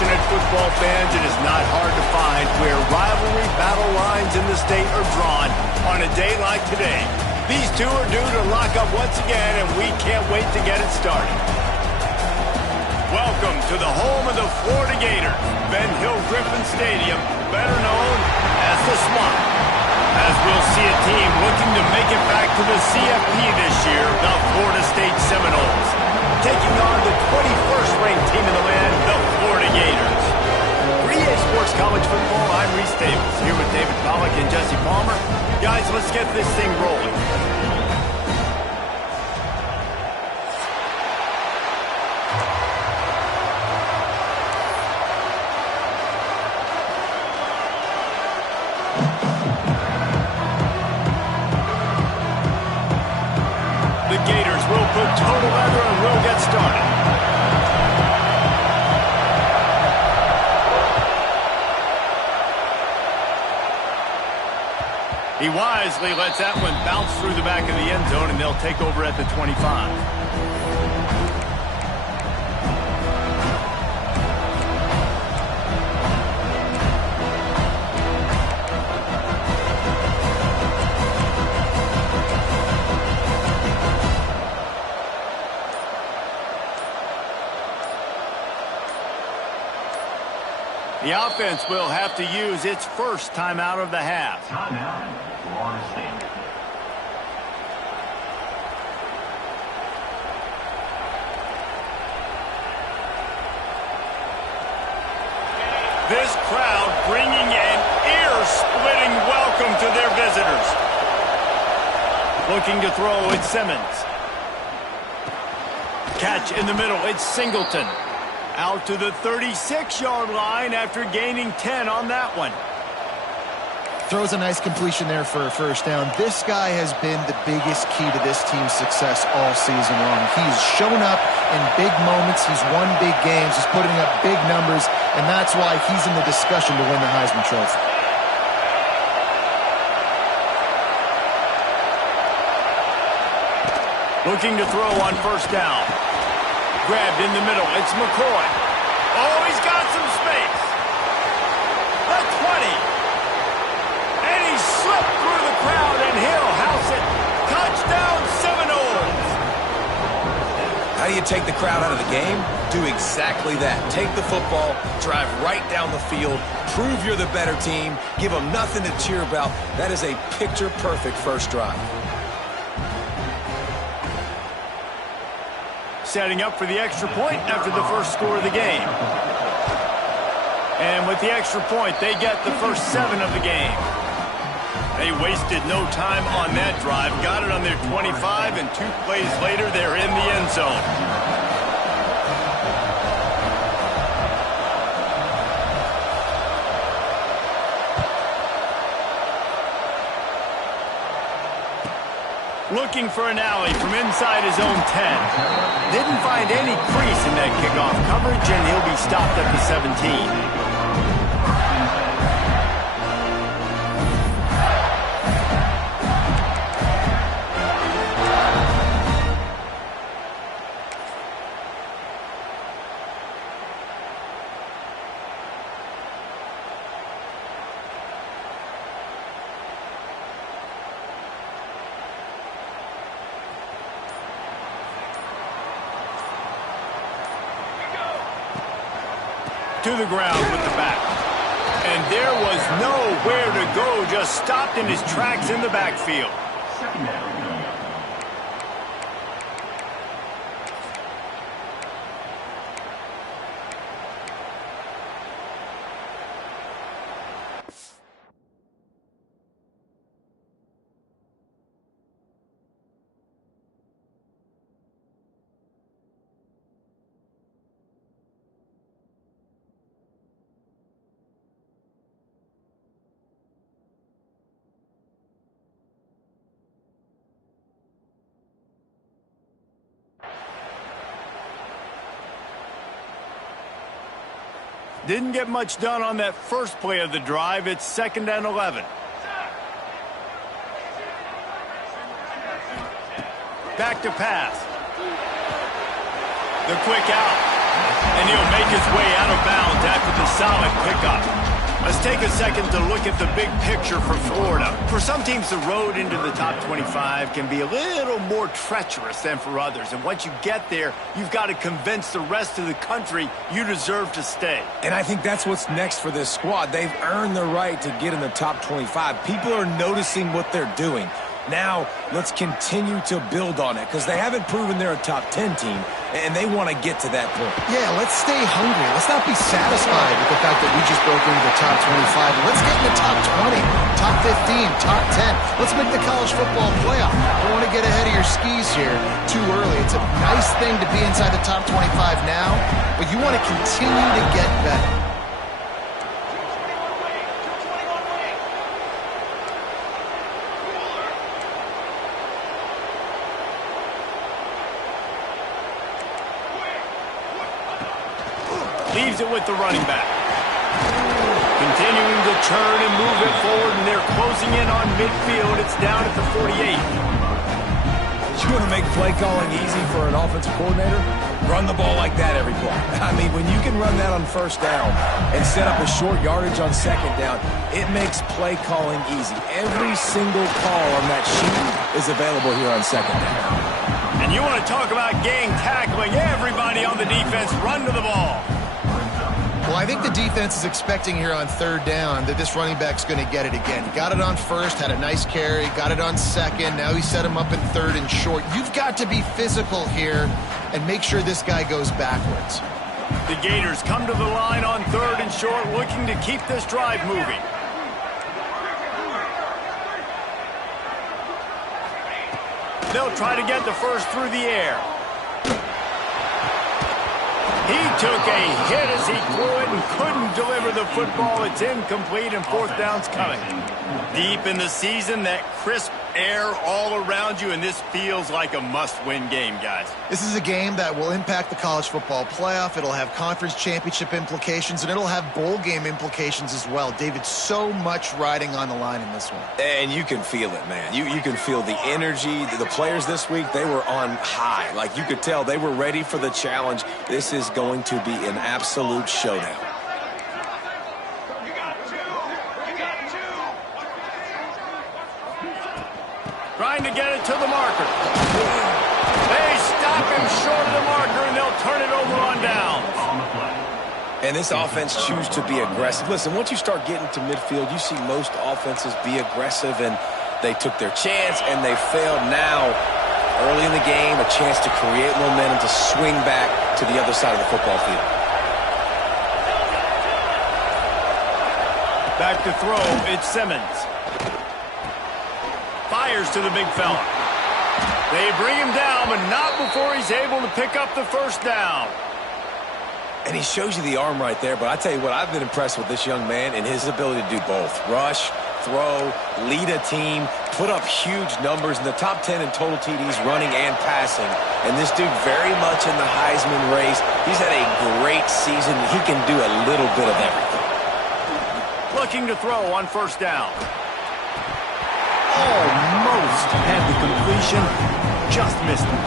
passionate football fans, it is not hard to find where rivalry battle lines in the state are drawn on a day like today. These two are due to lock up once again, and we can't wait to get it started. Welcome to the home of the Florida Gators, Ben Hill Griffin Stadium, better known as the Swamp. As we'll see a team looking to make it back to the CFP this year, the Florida State Seminoles, taking on the 21st ranked team in the land, the Florida Gators. For EA Sports College Football, I'm Reese Davis, here with David Pollack and Jesse Palmer. Guys, let's get this thing rolling. The Gators will put total leather and we'll get started. He wisely lets that one bounce through the back of the end zone, and they'll take over at the 25. The offense will have to use its first timeout of the half. Timeout, Florida State. This crowd bringing an ear-splitting welcome to their visitors. Looking to throw, it's Simmons. Catch in the middle, it's Singleton. Out to the 36-yard line after gaining 10 on that one. Throws a nice completion there for a first down. This guy has been the biggest key to this team's success all season long. He's shown up in big moments. He's won big games. He's putting up big numbers, and that's why he's in the discussion to win the Heisman Trophy. Looking to throw on first down. Grabbed in the middle. It's McCoy. Oh, he's got some space. The 20. And he slipped through the crowd, and he'll house it. Touchdown, Seminoles. How do you take the crowd out of the game? Do exactly that. Take the football, drive right down the field, prove you're the better team, give them nothing to cheer about. That is a picture-perfect first drive. Setting up for the extra point after the first score of the game. And with the extra point, they get the first 7 of the game. They wasted no time on that drive. Got it on their 25, and 2 plays later, they're in the end zone. Looking for an alley from inside his own 10. Didn't find any crease in that kickoff coverage, and he'll be stopped at the 17. To the ground with the back. And there was nowhere to go, just stopped in his tracks in the backfield. Secondary. Didn't get much done on that first play of the drive. It's 2nd and 11. Back to pass. The quick out. And he'll make his way out of bounds after the solid pickup. Let's take a second to look at the big picture for Florida. For some teams, the road into the top 25 can be a little more treacherous than for others. And once you get there, you've got to convince the rest of the country you deserve to stay. And I think that's what's next for this squad. They've earned the right to get in the top 25. People are noticing what they're doing. Now, let's continue to build on it because they haven't proven they're a top 10 team, and they want to get to that point. Yeah, let's stay hungry. Let's not be satisfied with the fact that we just broke into the top 25. Let's get in the top 20, top 15, top 10. Let's make the college football playoff. Don't want to get ahead of your skis here too early. It's a nice thing to be inside the top 25 now, but you want to continue to get better. Leaves it with the running back. Continuing to turn and move it forward, and they're closing in on midfield. It's down at the 48. You want to make play calling easy for an offensive coordinator? Run the ball like that every play. I mean, when you can run that on first down and set up a short yardage on second down, it makes play calling easy. Every single call on that sheet is available here on second down. And you want to talk about gang tackling. Everybody on the defense run to the ball. Well, I think the defense is expecting here on third down that this running back's going to get it again. He got it on first, had a nice carry, got it on second. Now he set him up in third and short. You've got to be physical here and make sure this guy goes backwards. The Gators come to the line on third and short, looking to keep this drive moving. They'll try to get the first through the air. He took a hit as he threw it and couldn't deliver the football. It's incomplete, and fourth down's coming. Deep in the season, that crisp air all around you, and this feels like a must-win game, guys. This is a game that will impact the college football playoff. It'll have conference championship implications, and it'll have bowl game implications as well. David, so much riding on the line in this one. And you can feel it, man. You can feel the energy. The players this week, they were on high. Like, you could tell they were ready for the challenge. This is going to be an absolute showdown. Trying to get it to the marker. They stop him short of the marker, and they'll turn it over on downs. And this offense chooses to be aggressive. Listen, once you start getting to midfield, you see most offenses be aggressive, and they took their chance, and they failed. Now, early in the game, a chance to create momentum to swing back to the other side of the football field. Back to throw, it's Simmons. Fires to the big fella. They bring him down, but not before he's able to pick up the first down. And he shows you the arm right there, but I tell you what, I've been impressed with this young man and his ability to do both. Rush, throw, lead a team, put up huge numbers in the top 10 in total TDs, running and passing. And this dude very much in the Heisman race. He's had a great season. He can do a little bit of everything. Looking to throw on first down. Almost had the completion, just missed it.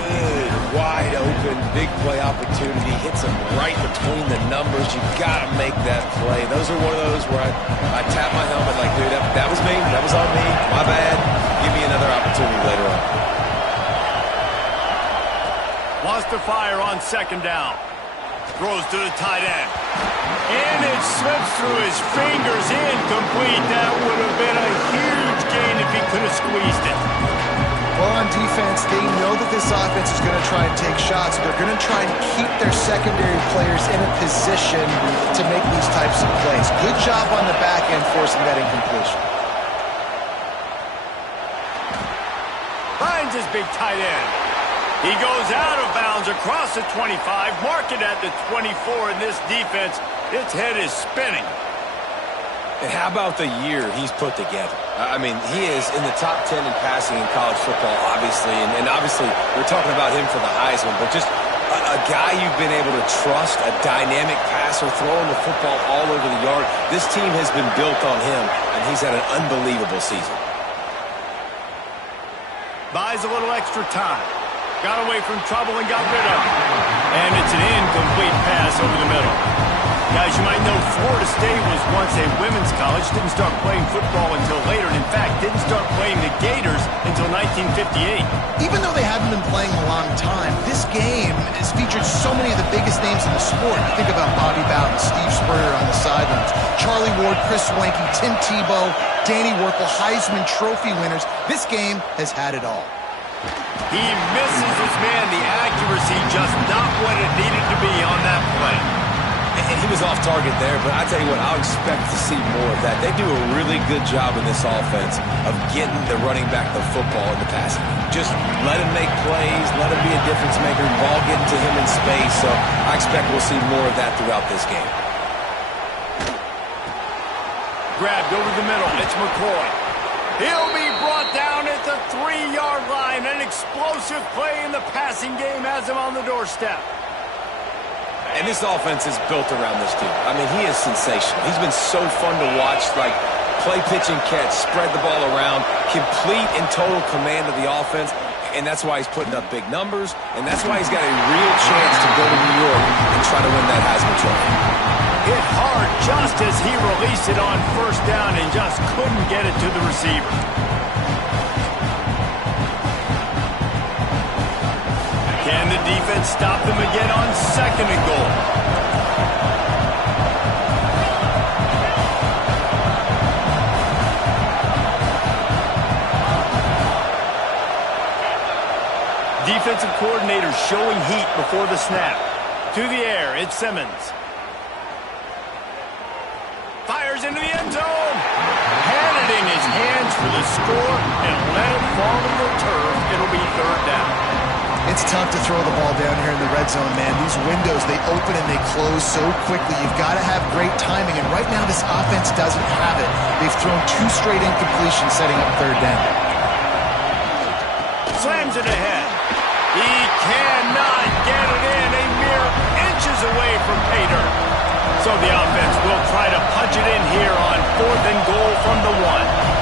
Good, wide open, big play opportunity. Hits him right between the numbers. You got to make that play. Those are one of those where I tap my helmet like, dude, that was me. That was on me. My bad. Give me another opportunity later on. Wants to fire on second down. Throws to the tight end. And it slips through his fingers, incomplete. That would have been a huge gain if he could have squeezed it. Well, on defense, they know that this offense is going to try and take shots. They're going to try and keep their secondary players in a position to make these types of plays. Good job on the back end forcing that incompletion. Finds his big tight end. He goes out of bounds across the 25, mark it at the 24, and this defense, its head is spinning. And how about the year he's put together? I mean, he is in the top 10 in passing in college football, obviously, and obviously we're talking about him for the Heisman, but just a guy you've been able to trust, a dynamic passer, throwing the football all over the yard. This team has been built on him, and he's had an unbelievable season. Buys a little extra time. Got away from trouble and got rid of it. And it's an incomplete pass over the middle. Guys, you might know Florida State was once a women's college, didn't start playing football until later, and in fact, didn't start playing the Gators until 1958. Even though they haven't been playing a long time, this game has featured so many of the biggest names in the sport. You think about Bobby Bowden, Steve Spurrier on the sidelines, Charlie Ward, Chris Swanky, Tim Tebow, Danny Werkle, Heisman Trophy winners. This game has had it all. He misses his man. The accuracy just not what it needed to be on that play. And he was off target there, but I tell you what, I'll expect to see more of that. They do a really good job in this offense of getting the running back the football in the passing game. Just let him make plays, let him be a difference maker, ball getting to him in space. So I expect we'll see more of that throughout this game. Grabbed over the middle. It's McCoy. He'll be brought down at the 3-yard line. An explosive play in the passing game has him on the doorstep. And this offense is built around this dude. I mean, he is sensational. He's been so fun to watch, like play, pitch, and catch, spread the ball around, complete and total command of the offense, and that's why he's putting up big numbers, and that's why he's got a real chance to go to New York and try to win that Heisman Trophy. Hit hard just as he released it on first down and just couldn't get it to the receiver. Can the defense stop them again on 2nd and goal? Defensive coordinator showing heat before the snap. To the air, it's Simmons. Fires into the end zone. Had it in his hands for the score and let it fall to the turf. It'll be 3rd down. It's tough to throw the ball down here in the red zone, man. These windows, they open and they close so quickly. You've got to have great timing, and right now this offense doesn't have it. They've thrown 2 straight incompletions setting up 3rd down. Slams it ahead. He cannot get it in. A mere inches away from pay dirt. So the offense will try to punch it in here on 4th and goal from the 1.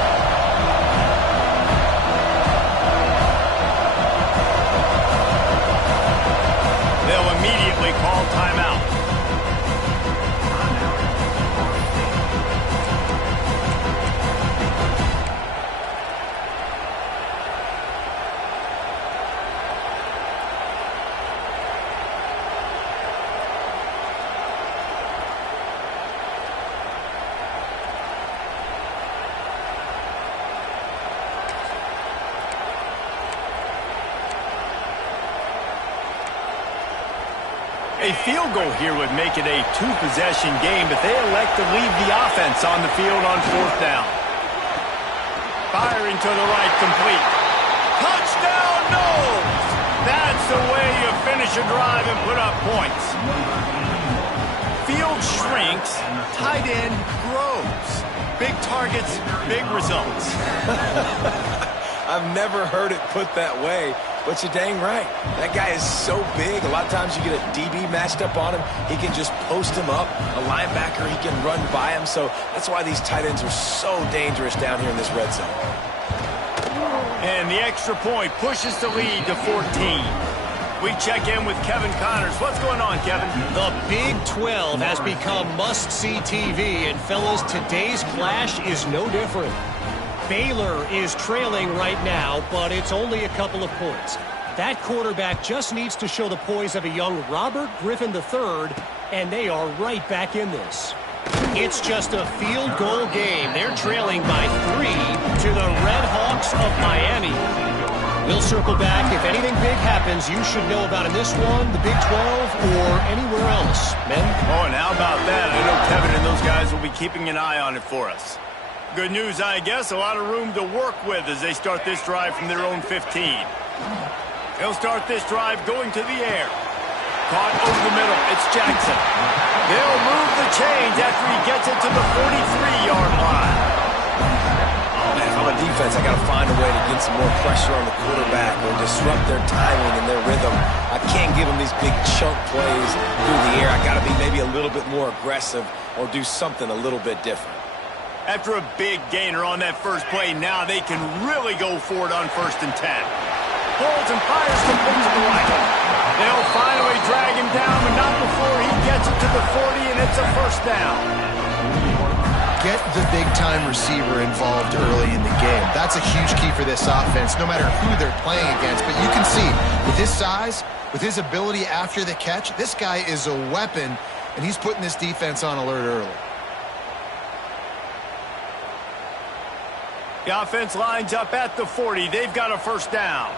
They'll immediately call timeout. A field goal here would make it a 2-possession game, but they elect to leave the offense on the field on 4th down. Firing to the right, complete. Touchdown, no! That's the way you finish a drive and put up points. Field shrinks, tight end grows. Big targets, big results. I've never heard it put that way, but you're dang right. That guy is so big. A lot of times you get a DB matched up on him. He can just post him up. A linebacker, he can run by him. So that's why these tight ends are so dangerous down here in this red zone. And the extra point pushes the lead to 14. We check in with Kevin Connors. What's going on, Kevin? The Big 12 has become must-see TV, and fellas, today's clash is no different. Baylor is trailing right now, but it's only a couple of points. That quarterback just needs to show the poise of a young Robert Griffin III, and they are right back in this. It's just a field goal game. They're trailing by 3 to the Red Hawks of Miami. We'll circle back. If anything big happens, you should know about in this one, the Big 12, or anywhere else. Men? Oh, and how about that? I know Kevin and those guys will be keeping an eye on it for us. Good news, I guess. A lot of room to work with as they start this drive from their own 15. They'll start this drive going to the air. Caught over the middle. It's Jackson. They'll move the chains after he gets it to the 43-yard line. Man, if I'm a defense, I got to find a way to get some more pressure on the quarterback or disrupt their timing and their rhythm. I can't give them these big chunk plays through the air. I got to be maybe a little bit more aggressive or do something a little bit different. After a big gainer on that first play, now they can really go for it on 1st and 10. pulls and fires complete to the right. They'll finally drag him down, but not before he gets it to the 40, and it's a first down. Get the big-time receiver involved early in the game. That's a huge key for this offense, no matter who they're playing against. But you can see, with his size, with his ability after the catch, this guy is a weapon, and he's putting this defense on alert early. The offense lines up at the 40. They've got a first down.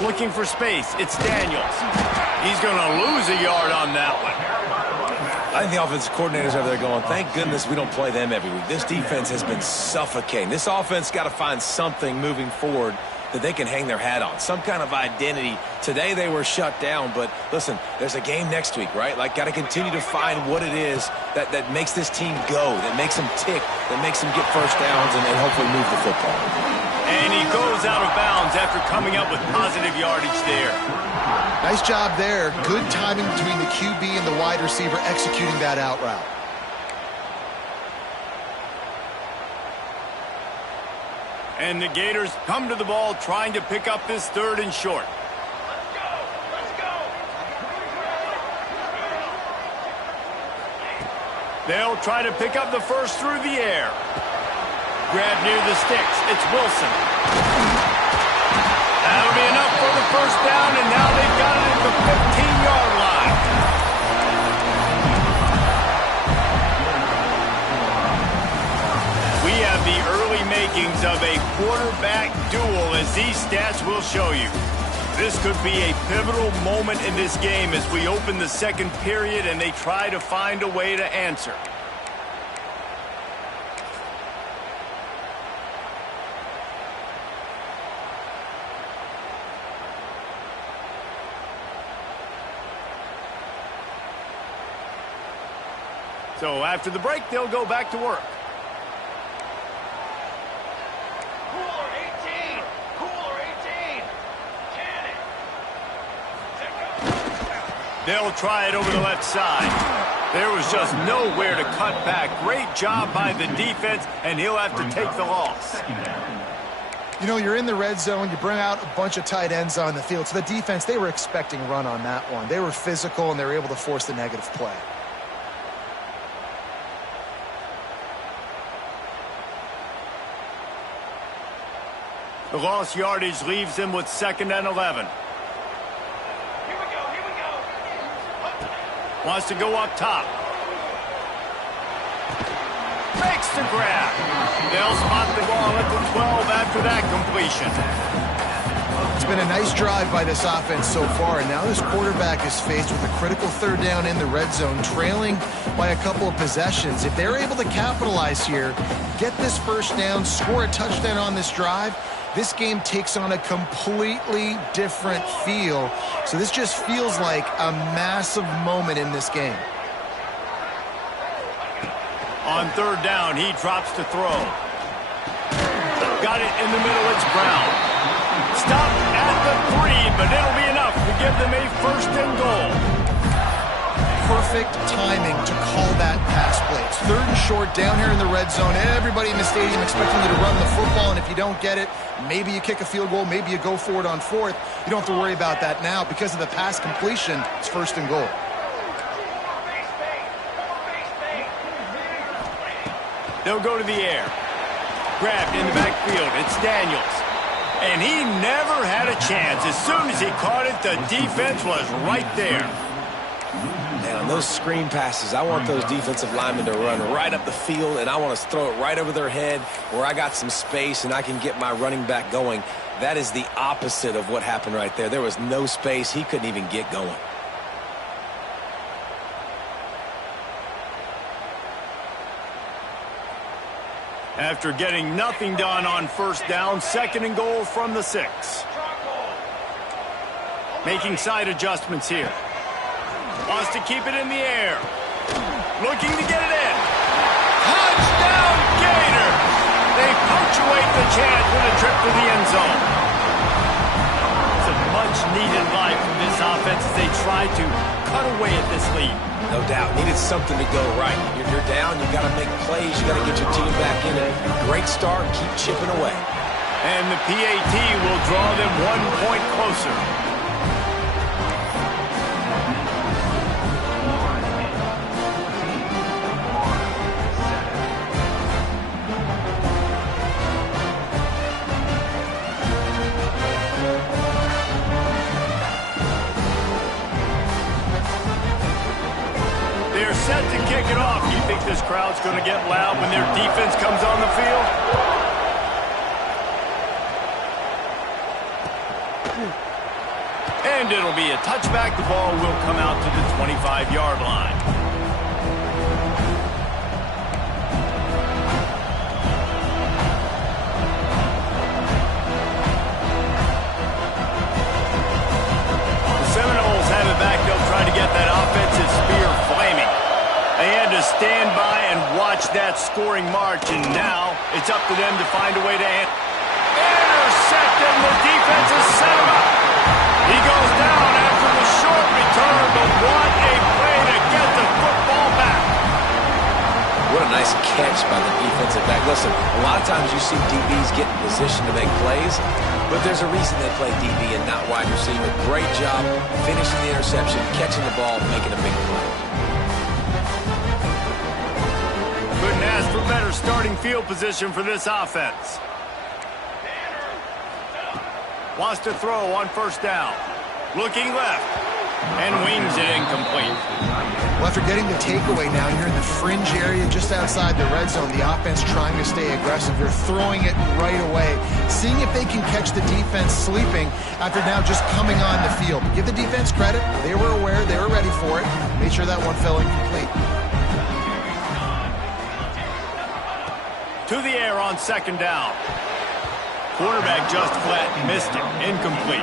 Looking for space. It's Daniels. He's going to lose a yard on that one. I think the offensive coordinators over there going, thank goodness we don't play them every week. This defense has been suffocating. This offense got to find something moving forward that they can hang their hat on, some kind of identity. Today they were shut down, but listen, there's a game next week, right? Like, got to continue to find what it is that makes this team go, that makes them tick, that makes them get first downs and hopefully move the football. And he goes out of bounds after coming up with positive yardage there. Nice job there. Good timing between the QB and the wide receiver executing that out route. And the Gators come to the ball trying to pick up this third and short. Let's go! Let's go! They'll try to pick up the first through the air. Grab near the sticks. It's Wilson. That'll be enough for the first down, and now they've got it at the 15-yard line. We have the early makings of a quarterback duel, as these stats will show you. This could be a pivotal moment in this game as we open the second period and they try to find a way to answer. So after the break, they'll go back to work. Cooler 18! Cooler 18! Can it! They'll try it over the left side. There was just nowhere to cut back. Great job by the defense, and he'll have to take the loss. You know, you're in the red zone, you bring out a bunch of tight ends on the field. So the defense, they were expecting run on that one. They were physical, and they were able to force the negative play. The lost yardage leaves them with 2nd and 11. Here we go! Here we go! Wants to go up top. Makes the grab. They'll spot the ball at the 12 after that completion. It's been a nice drive by this offense so far, and now this quarterback is faced with a critical third down in the red zone, trailing by a couple of possessions. If they're able to capitalize here, get this first down, score a touchdown on this drive, this game takes on a completely different feel. So this just feels like a massive moment in this game. On third down, he drops to throw. Got it in the middle, it's Brown. Stopped at the 3, but it'll be enough to give them a 1st and goal. Perfect timing to call that pass play. It's 3rd and short down here in the red zone. Everybody in the stadium expecting you to run the football, and if you don't get it, maybe you kick a field goal, maybe you go for it on 4th. You don't have to worry about that now. Because of the pass completion, it's 1st and goal. They'll go to the air. Grabbed in the backfield. It's Daniels. And he never had a chance. As soon as he caught it, the defense was right there. And on those screen passes, I want those defensive linemen to run right up the field, and I want to throw it right over their head where I got some space and I can get my running back going. That is the opposite of what happened right there. There was no space. He couldn't even get going. After getting nothing done on first down, 2nd and goal from the 6. Making side adjustments here. Wants to keep it in the air. Looking to get it in. Touchdown, Gators! They punctuate the chance with a trip to the end zone. It's a much-needed life from this offense they try to cut away at this lead. No doubt. Needed something to go right. You're down. You got to make plays. You got to get your team back in it. Great start. Keep chipping away. And the PAT will draw them 1 point closer. They're set to kick it off. You think this crowd's going to get loud when their defense comes on the field? And it'll be a touchback. The ball will come out to the 25-yard line. The Seminoles have it back. They'll try to get that offensive spear flaming. They had to stand by and watch that scoring march, and now it's up to them to find a way to intercept him. The defense has set him up. He goes down after the short return, but what a play to get the football back. What a nice catch by the defensive back. Listen, a lot of times you see DBs get in position to make plays, but there's a reason they play DB and not wide receiver. Great job finishing the interception, catching the ball, making a big play. Couldn't ask for better starting field position for this offense. Wants to throw on first down. Looking left. And wings it incomplete. Well, after getting the takeaway now, you're in the fringe area just outside the red zone. The offense trying to stay aggressive. They're throwing it right away, seeing if they can catch the defense sleeping after now just coming on the field. Give the defense credit. They were aware. They were ready for it. Made sure that one fell incomplete. To the air on second down. Quarterback just flat missed it. Incomplete.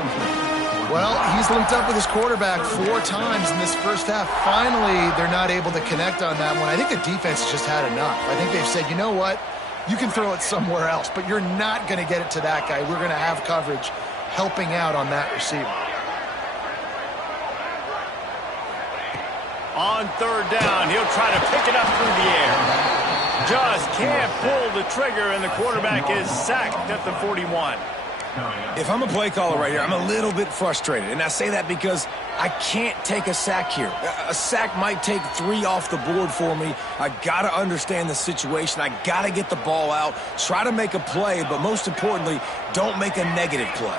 Well, he's linked up with his quarterback 4 times in this first half. Finally, they're not able to connect on that one. I think the defense has just had enough. I think they've said, you know what? You can throw it somewhere else, but you're not going to get it to that guy. We're going to have coverage helping out on that receiver. On third down, he'll try to pick it up through the air. Just can't pull the trigger, and the quarterback is sacked at the 41. If I'm a play caller right here, I'm a little bit frustrated. And I say that because I can't take a sack here. A sack might take 3 off the board for me. I got to understand the situation. I got to get the ball out, try to make a play, but most importantly, don't make a negative play.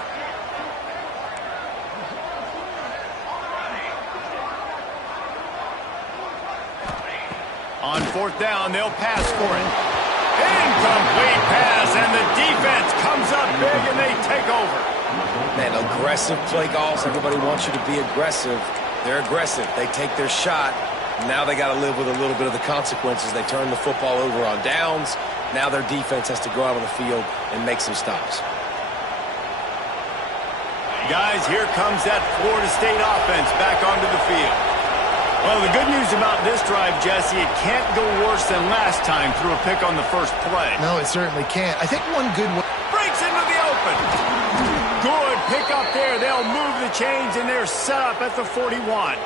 On fourth down, they'll pass for it. Incomplete pass, and the defense comes up big, and they take over. Man, aggressive play calls. Everybody wants you to be aggressive. They're aggressive. They take their shot. Now they got to live with a little bit of the consequences. They turn the football over on downs. Now their defense has to go out on the field and make some stops. Guys, here comes that Florida State offense back onto the field. Well, the good news about this drive, Jesse, it can't go worse than last time through a pick on the first play. No, it certainly can't. I think one good one. Breaks into the open. Good pick up there. They'll move the chains, and they're set up at the 41.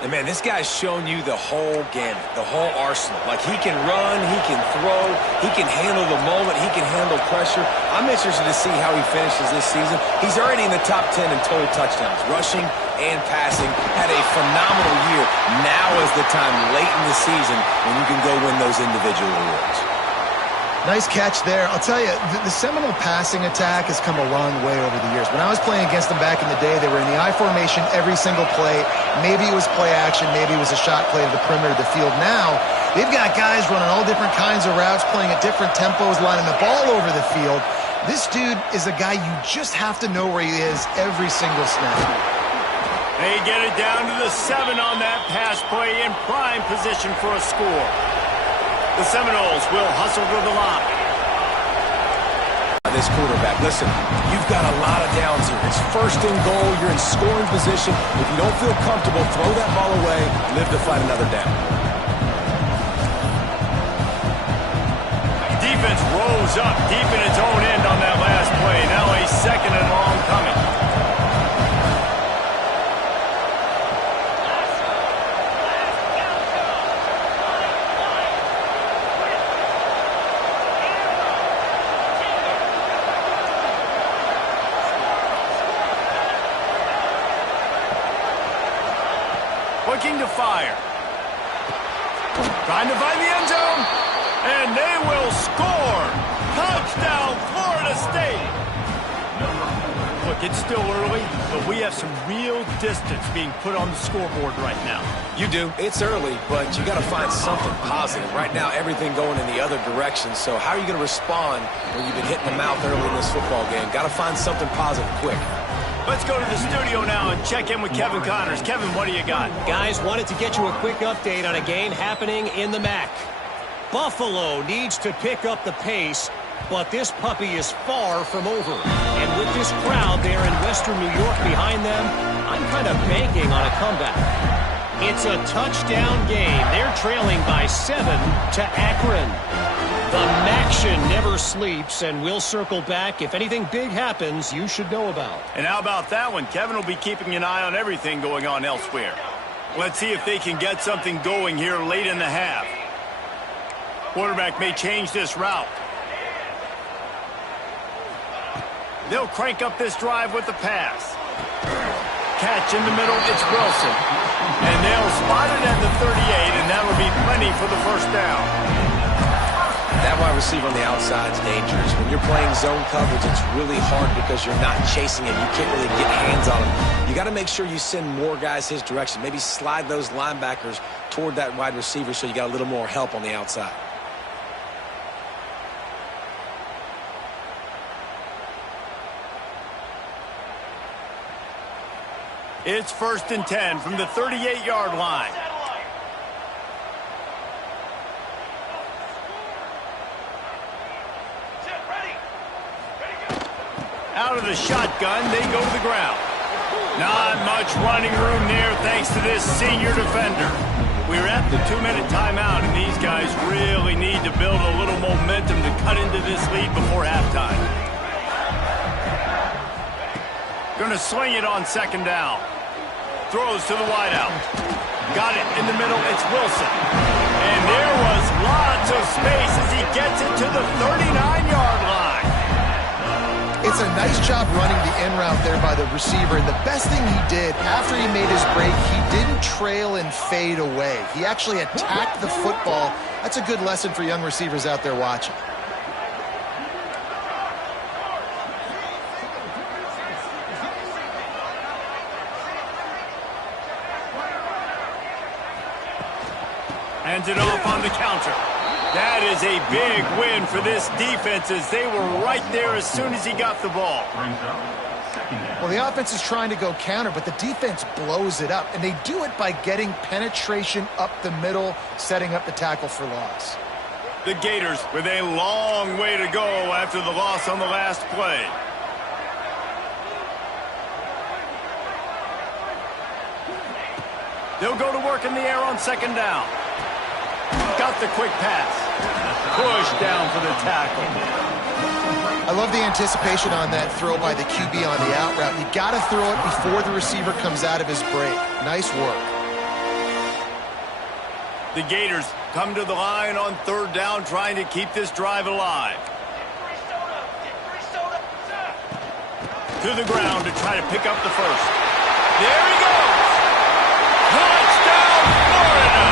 And, man, this guy's shown you the whole gamut, the whole arsenal. Like, he can run, he can throw, he can handle the moment, he can handle pressure. I'm interested to see how he finishes this season. He's already in the top 10 in total touchdowns, rushing and passing. Had a phenomenal year. Now is the time late in the season when you can go win those individual awards. Nice catch there. I'll tell you, the Seminole passing attack has come a long way over the years. When I was playing against them back in the day, they were in the I formation every single play. Maybe it was play action. Maybe it was a shot play to the perimeter of the field. Now, they've got guys running all different kinds of routes, playing at different tempos, lining up all over the field. This dude is a guy you just have to know where he is every single snap. They get it down to the 7 on that pass play in prime position for a score. The Seminoles will hustle to the line. This quarterback, listen, you've got a lot of downs here. It's first and goal. You're in scoring position. If you don't feel comfortable, throw that ball away. Live to fight another down. Defense rose up deep in its own end on that last play. Now a second and long coming. looking to fire. Trying to find the end zone, and they will score. Touchdown, Florida State. Look, it's still early, but we have some real distance being put on the scoreboard right now. You do. It's early, but you got to find something positive. Right now, everything going in the other direction. So how are you going to respond when you've been hitting the mouth early in this football game? Got to find something positive quick. Let's go to the studio now and check in with Kevin Connors. Kevin, what do you got? Guys, wanted to get you a quick update on a game happening in the MAC. Buffalo needs to pick up the pace, but this puppy is far from over. And with this crowd there in Western New York behind them, I'm kind of banking on a comeback. It's a touchdown game. They're trailing by 7 to Akron. The Maction never sleeps, and we'll circle back. If anything big happens, you should know about. And how about that one? Kevin will be keeping an eye on everything going on elsewhere. Let's see if they can get something going here late in the half. Quarterback may change this route. They'll crank up this drive with the pass. Catch in the middle, it's Wilson. And they'll spot it at the 38, and that'll be plenty for the first down. That wide receiver on the outside is dangerous. When you're playing zone coverage, it's really hard because you're not chasing him. You can't really get hands on him. You got to make sure you send more guys his direction. Maybe slide those linebackers toward that wide receiver so you got a little more help on the outside. It's 1st and 10 from the 38-yard line. Out of the shotgun, they go to the ground. Not much running room there thanks to this senior defender. We're at the 2-minute timeout, and these guys really need to build a little momentum to cut into this lead before halftime. Going to sling it on 2nd down. Throws to the wideout. Got it in the middle. It's Wilson. And there was lots of space as he gets it to the 39-yard line. It's a nice job running the in route there by the receiver. And the best thing he did after he made his break, he didn't trail and fade away. He actually attacked the football. That's a good lesson for young receivers out there watching. Hands it off on the counter. That is a big win for this defense as they were right there as soon as he got the ball. Well, the offense is trying to go counter, but the defense blows it up, and they do it by getting penetration up the middle, setting up the tackle for loss. The Gators with a long way to go after the loss on the last play. They'll go to work in the air on 2nd down. Got the quick pass. Push down for the tackle. I love the anticipation on that throw by the QB on the out route. You got to throw it before the receiver comes out of his break. Nice work. The Gators come to the line on 3rd down, trying to keep this drive alive. To the ground to try to pick up the first. There he goes. Touchdown, Florida.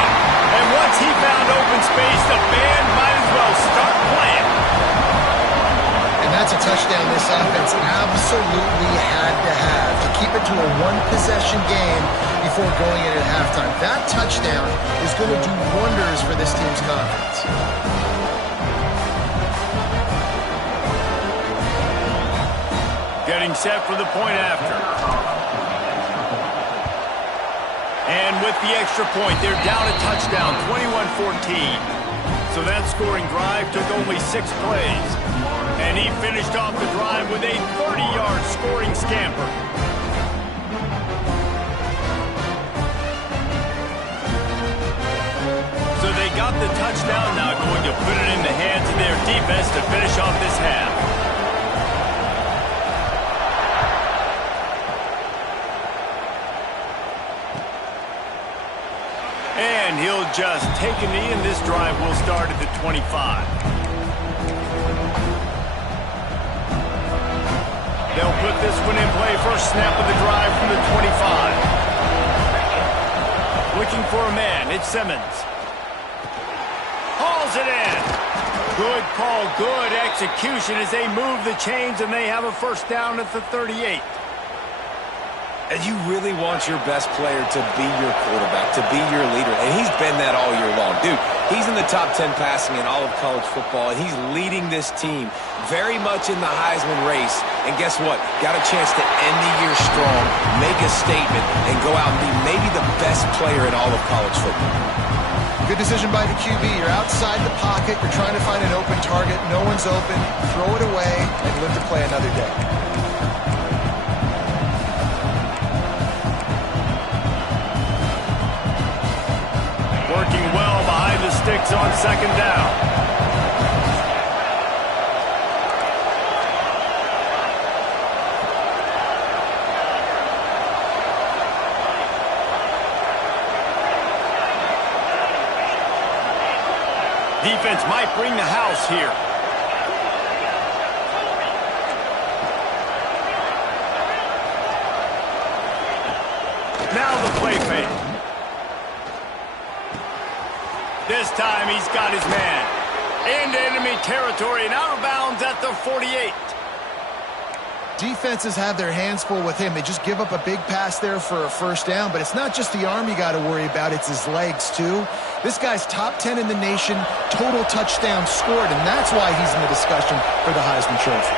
And once he found open space, the band might as well start playing. And that's a touchdown this offense absolutely had to have to keep it to a one-possession game before going in at halftime. That touchdown is going to do wonders for this team's confidence. Getting set for the point after. And with the extra point, they're down a touchdown, 21-14. So that scoring drive took only 6 plays. And he finished off the drive with a 30-yard scoring scamper. So they got the touchdown, now going to put it in the hands of their defense to finish off this half. And he'll just take a knee, and this drive will start at the 25. They'll put this one in play. First snap of the drive from the 25. for a man. It's Simmons. Hauls it in. Good call, good execution as they move the chains and they have a first down at the 38. And you really want your best player to be your quarterback, to be your leader. And he's been that all year long. Dude, he's in the top 10 passing in all of college football, and he's leading this team very much in the Heisman race. And guess what? Got a chance to end the year strong, make a statement, and go out and be maybe the best player in all of college football. Good decision by the QB. You're outside the pocket. You're trying to find an open target. No one's open. Throw it away and live to play another day. Working well behind the sticks on second down. Defense might bring the house here. Now the play fake. This time he's got his man. Into enemy territory and out of bounds at the 48. Defenses have their hands full with him. They just give up a big pass there for a first down, but it's not just the arm you got to worry about, it's his legs too. This guy's top 10 in the nation, total touchdowns scored, and that's why he's in the discussion for the Heisman Trophy.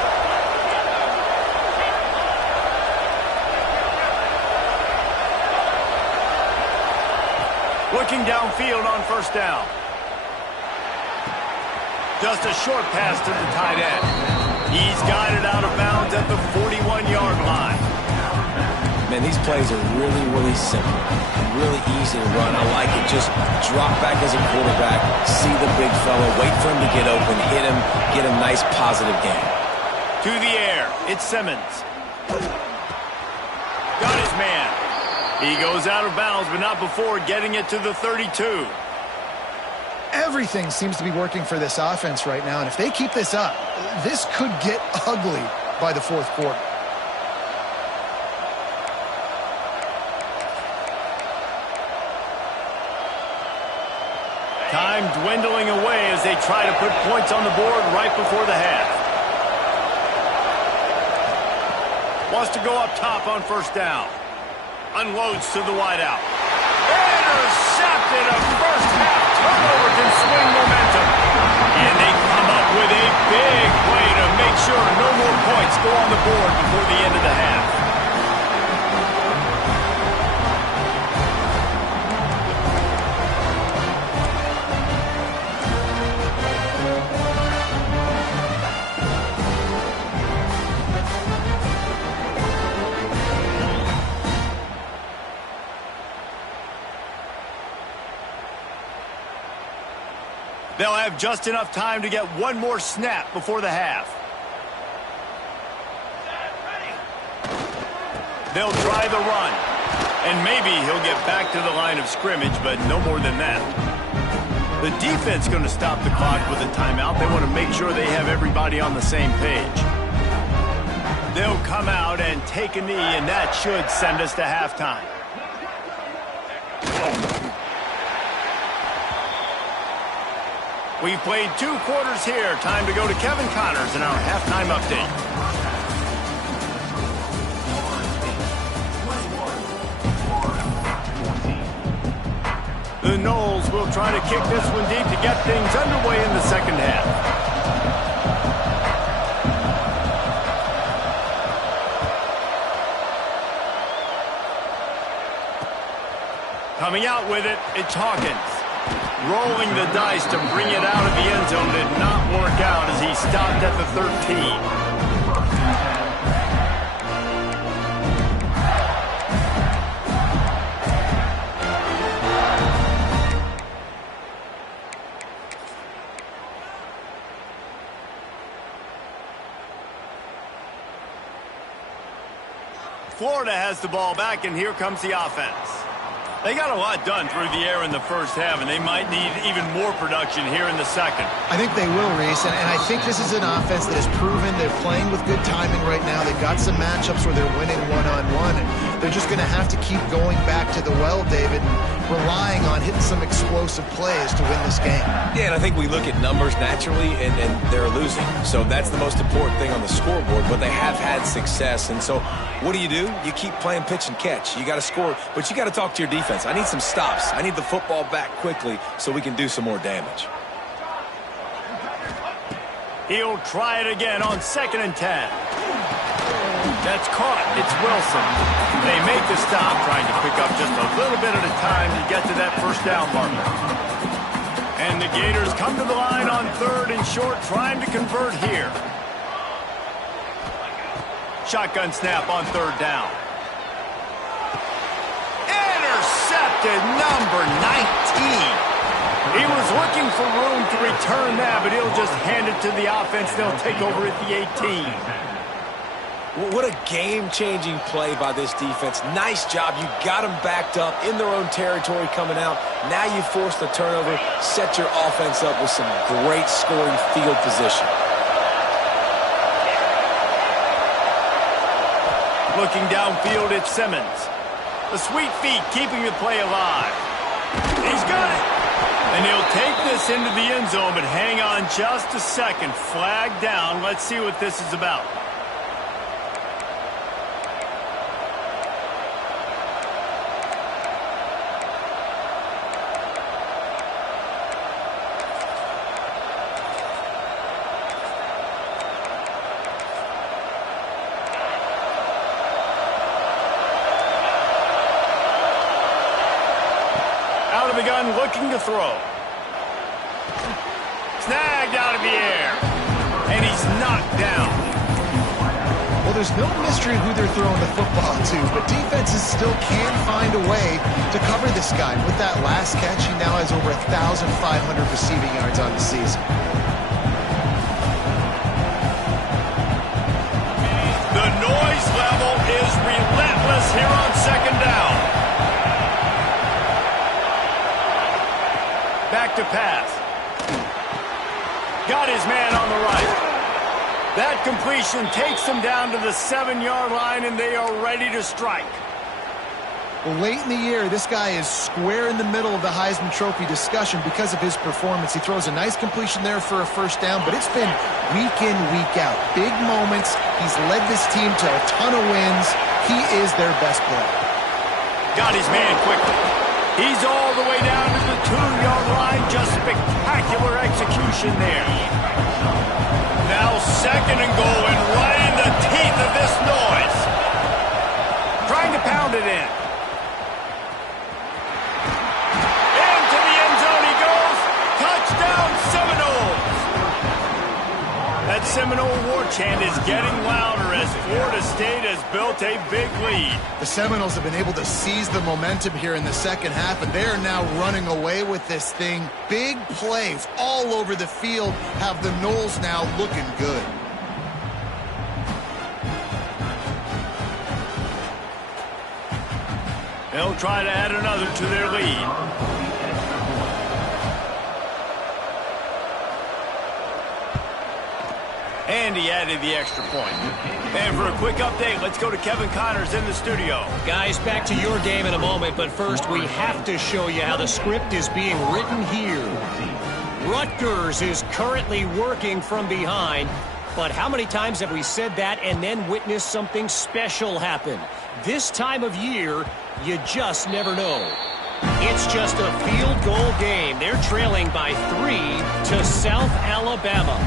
Looking downfield on first down. Just a short pass to the tight end. He's got it out of bounds at the 41-yard line. Man, these plays are really, really simple and really easy to run. I like it. Just drop back as a quarterback, see the big fella, wait for him to get open, hit him, get a nice positive gain. To the air, it's Simmons. Got his man. He goes out of bounds, but not before getting it to the 32. Everything seems to be working for this offense right now, and if they keep this up, this could get ugly by the fourth quarter. Time dwindling away as they try to put points on the board right before the half. Wants to go up top on first down. Unloads to the wideout. Intercepted. A first half turnover can swing momentum. And they come up with a big play to make sure no more points go on the board before the end of the half. They'll have just enough time to get one more snap before the half. They'll try the run. And maybe he'll get back to the line of scrimmage, but no more than that. The defense going to stop the clock with a timeout. They want to make sure they have everybody on the same page. They'll come out and take a knee, and that should send us to halftime. We've played 2 quarters here. Time to go to Kevin Connors in our halftime update. The Noles will try to kick this one deep to get things underway in the second half. Coming out with it, it's Hawkins. Rolling the dice to bring it out of the end zone did not work out as he stopped at the 13. Florida has the ball back, and here comes the offense. They got a lot done through the air in the first half, and they might need even more production here in the second. I think they will, Reese, and I think this is an offense that has proven they're playing with good timing right now. They've got some matchups where they're winning one-on-one, and they're just going to have to keep going back to the well, David, and relying on hitting some explosive plays to win this game. Yeah, and I think we look at numbers naturally, and they're losing. So that's the most important thing on the scoreboard, but they have had success. And so what do? You keep playing pitch and catch. You got to score, but you got to talk to your defense. I need some stops. I need the football back quickly so we can do some more damage. He'll try it again on 2nd and 10. That's caught. It's Wilson. They make the stop, trying to pick up just a little bit at a time to get to that first down marker. And the Gators come to the line on 3rd and short, trying to convert here. Shotgun snap on 3rd down. Intercepted, number 19. He was looking for room to return that, but he'll just hand it to the offense. They'll take over at the 18. What a game-changing play by this defense. Nice job. You got them backed up in their own territory coming out. Now you force the turnover, set your offense up with some great scoring field position. Looking downfield at Simmons. The sweet feet keeping the play alive. He's got it. And he'll take this into the end zone, but hang on just a second. Flag down. Let's see what this is about. Out of the gun, looking to throw. Snagged out of the air. And he's knocked down. Well, there's no mystery who they're throwing the football to, but defenses still can find a way to cover this guy. With that last catch, he now has over 1,500 receiving yards on the season. The noise level is relentless here on 2nd down. Back to pass. Got his man on the right. That completion takes him down to the 7-yard line, and they are ready to strike. Well, late in the year, this guy is square in the middle of the Heisman Trophy discussion because of his performance. He throws a nice completion there for a first down, but it's been week in, week out. Big moments. He's led this team to a ton of wins. He is their best player. Got his man quickly. He's all the way down to the 2-yard line. Just spectacular execution there. Now 2nd and goal, and right in the teeth of this noise. Trying to pound it in. Into the end zone he goes. Touchdown Seminoles. That Seminole war chant is getting louder as Florida State has built a big lead. The Seminoles have been able to seize the momentum here in the second half, and they are now running away with this thing. Big plays all over the field have the Noles now looking good. They'll try to add another to their lead. And he added the extra point. And for a quick update, let's go to Kevin Connors in the studio. Guys, back to your game in a moment, but first we have to show you how the script is being written here. Rutgers is currently working from behind, but how many times have we said that and then witnessed something special happen? This time of year, you just never know. It's just a field goal game. They're trailing by 3 to South Alabama.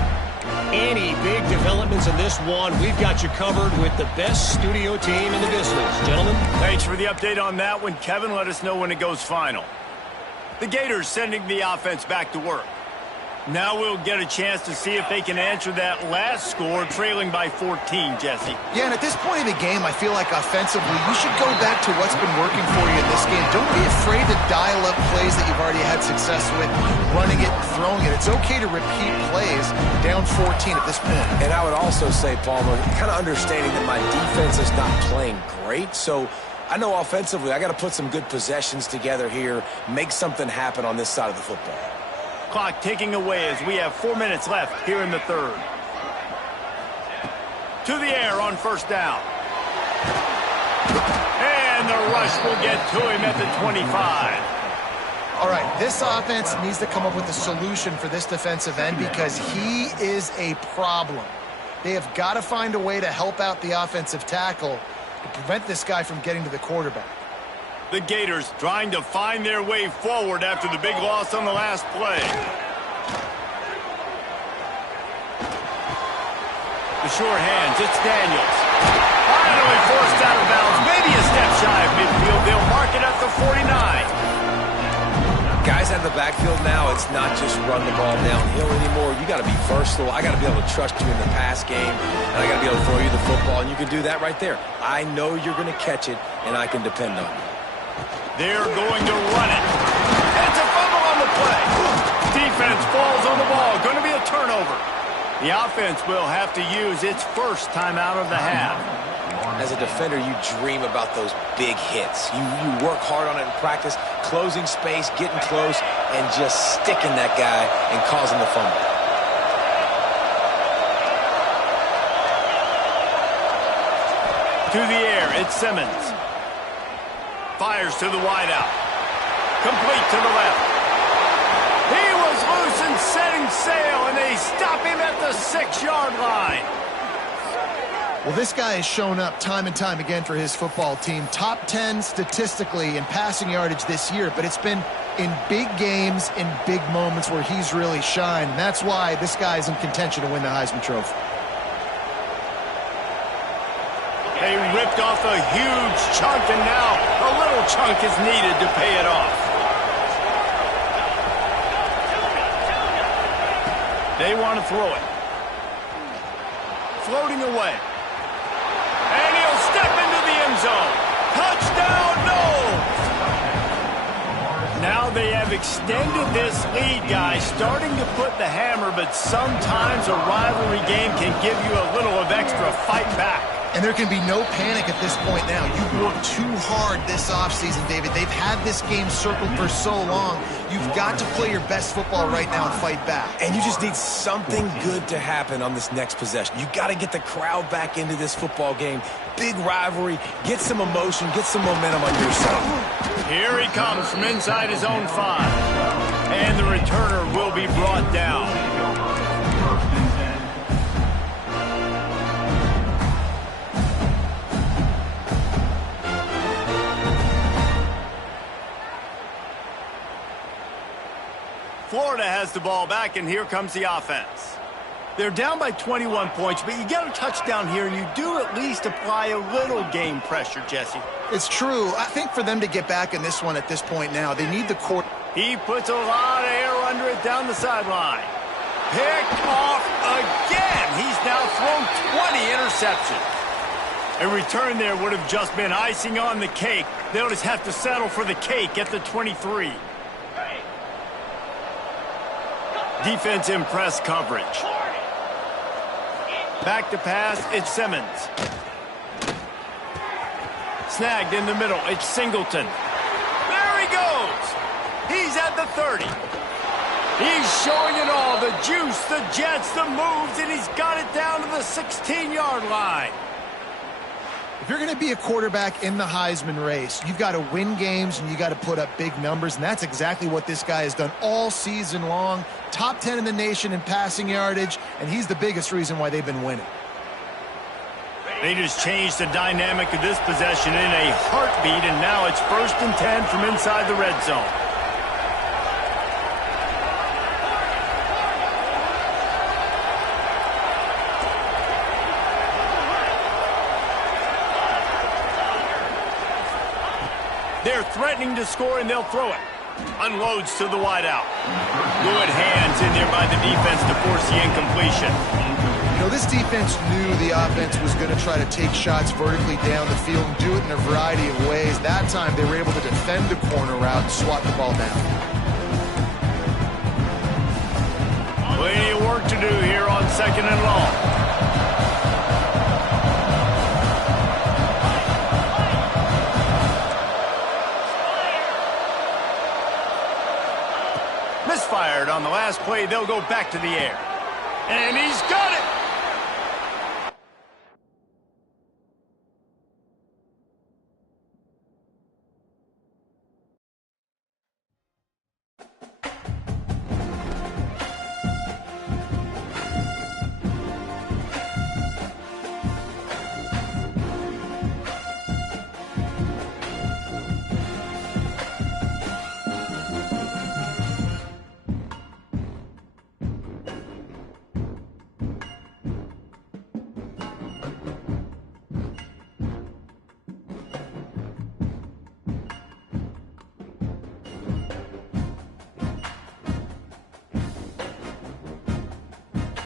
Any big developments in this one, we've got you covered with the best studio team in the business. Gentlemen. Thanks for the update on that one. Kevin, let us know when it goes final. The Gators sending the offense back to work. Now we'll get a chance to see if they can answer that last score, trailing by 14, Jesse. Yeah, and at this point in the game, I feel like offensively, you should go back to what's been working for you in this game. Don't be afraid to dial up plays that you've already had success with, running it and throwing it. It's okay to repeat plays down 14 at this point. And I would also say, Palmer, kind of understanding that my defense is not playing great, so I know offensively I got to put some good possessions together here, make something happen on this side of the football. Clock ticking away as we have 4 minutes left here in the third. To the air on first down. And the rush will get to him at the 25. All right, this offense needs to come up with a solution for this defensive end because he is a problem. They have got to find a way to help out the offensive tackle to prevent this guy from getting to the quarterback. The Gators trying to find their way forward after the big loss on the last play. The short hands, it's Daniels. Finally forced out of bounds, maybe a step shy of midfield. They'll mark it at the 49. Guys out of the backfield now, it's not just run the ball downhill anymore. You got to be versatile. I got to be able to trust you in the pass game, and I got to be able to throw you the football, and you can do that right there. I know you're going to catch it, and I can depend on you. They're going to run it. And it's a fumble on the play. Defense falls on the ball. Going to be a turnover. The offense will have to use its first timeout of the half. As a defender, you dream about those big hits. You work hard on it in practice, closing space, getting close, and just sticking that guy and causing the fumble. To the air, it's Simmons. Fires to the wideout. Complete to the left. He was loose and setting sail, and they stop him at the 6-yard line. Well, this guy has shown up time and time again for his football team. Top 10 statistically in passing yardage this year, but it's been in big games, in big moments where he's really shined. And that's why this guy is in contention to win the Heisman Trophy. They ripped off a huge chunk, and now a little chunk is needed to pay it off. They want to throw it. Floating away. And he'll step into the end zone. Touchdown, no! Now they have extended this lead, guys, starting to put the hammer, but sometimes a rivalry game can give you a little of extra fight back. And there can be no panic at this point now. You've worked too hard this offseason, David. They've had this game circled for so long. You've got to play your best football right now and fight back. And you just need something good to happen on this next possession. You got to get the crowd back into this football game. Big rivalry. Get some emotion. Get some momentum on your side. Here he comes from inside his own 5. And the returner will be brought down. Florida has the ball back, and here comes the offense. They're down by 21 points, but you get a touchdown here, and you do at least apply a little game pressure, Jesse. It's true. I think for them to get back in this one at this point now, they need the court. He puts a lot of air under it down the sideline. Picked off again. He's now thrown 20 interceptions. A return there would have just been icing on the cake. They'll just have to settle for the cake at the 23. Defense in press coverage. Back to pass, it's Simmons. Snagged in the middle, it's Singleton. There he goes. He's at the 30. He's showing it all, the juice, the jets, the moves, and he's got it down to the 16-yard line. If you're going to be a quarterback in the Heisman race, you've got to win games and you got to put up big numbers, and that's exactly what this guy has done all season long. Top 10 in the nation in passing yardage, and he's the biggest reason why they've been winning. They just changed the dynamic of this possession in a heartbeat, and now it's 1st and 10 from inside the red zone. They're threatening to score, and they'll throw it. Unloads to the wideout. Good hands in there by the defense to force the incompletion. You know, this defense knew the offense was going to try to take shots vertically down the field and do it in a variety of ways. That time, they were able to defend the corner route and swat the ball down. Plenty of work to do here on 2nd and long. Misfired on the last play. They'll go back to the air. And he's got it.